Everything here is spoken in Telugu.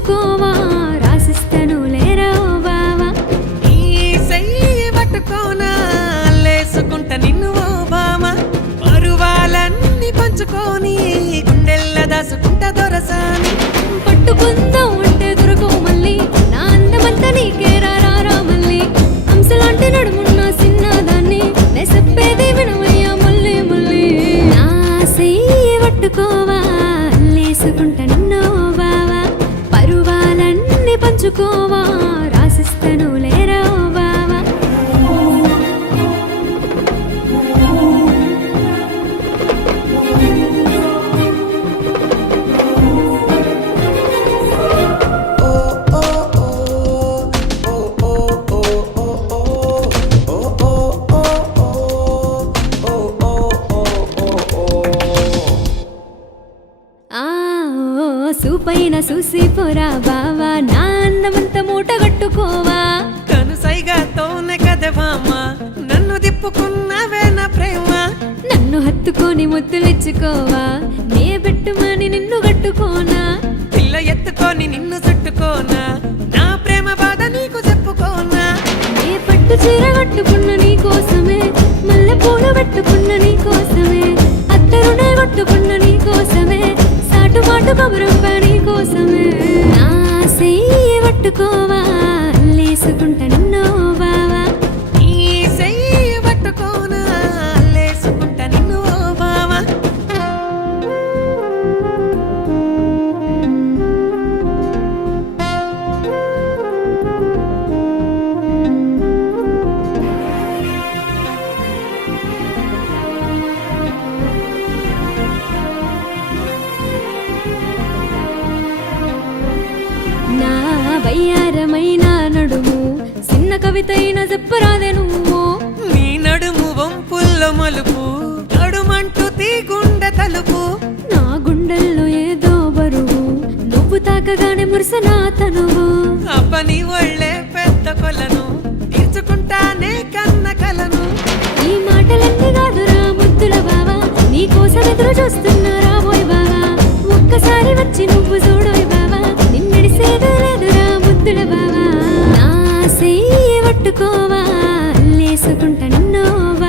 పంచుకోవా రాసిస్తాను లేరా ఓ బావా ఈ చెయ్యి పట్టుకోనా లేసుకుంట నిన్ను ఓ బామ పరువాలన్నీ పంచుకొని గుండెల్ల దాసుకుంట దొరసాని పట్టుకుందాం అంటే దొరకవు మళ్ళీ నా అందమంతా నీకే రారా మళ్ళీ హంసలాంటి నడుమున్న చిన్నదాన్ని నే చెప్పేది వినవయ్యా మళ్ళీ మళ్ళీ నా చెయ్యి పట్టుకోవా లేసుకుంట నిన్ను బావా పరువాలన్నీ పంచుకోవా రాసిస్తాను లేరా ఓ బావా ఆ సూపైన చూసి పోరా బావా నా అందమంతా మూట కట్టుకోవా కనుసైగాతోనే కదే బామ్మ నన్ను దిప్పుకున్నవే నా ప్రేమ నన్ను హత్తుకొని ముద్దులిచ్చుకోవా నే పెట్టుమని నిన్ను కట్టుకోనా పిల్ల ఎత్తుకొని నిన్ను చుట్టుకోనా నా ప్రేమ బాధ నీకు చెప్పుకోనా నే పట్టు చీర కట్టుకున్న నీ కోసమే మల్లె పూలు పెట్టుకున్న నీ కోసమే అత్తరునే కొట్టుకున్న నీ కోసమే సాటు మాటు కబురంప నీ కోసమే నా చెయ్యి పట్టుకోవా లేసుకుంట నిన్ను బావా ఈ చెయ్యి పట్టుకోనా లేసుకుంట నిన్ను ఓ బావ నా వయ్యారమైన నడుము చిన్న కవితైన చెప్పరాదే నువ్వు నీ నడుము వంపుల్లో మలుపు నడుమంటూ తీగుండె తలుపు నా గుండెల్లో ఏదో బరువు నువ్వు తాకగానే మురిసనా తనువు అబ్బ నీ ఒళ్ళే పెద్ద కొలను తీర్చుకుంటానే కన్న కలను ఈ మాటలన్నీ కాదురా ముద్దుల బావా నీ కోసం ఎదురు చూస్తున్నా రాబోయ్ బావా ఒక్కసారి వచ్చి నువ్వు చూడోయ్ బావా నిన్నడిసేదే లేదురా ముద్దుల బావా నా చెయ్యి పట్టుకోవా లేసుకుంటా నిన్ను బావా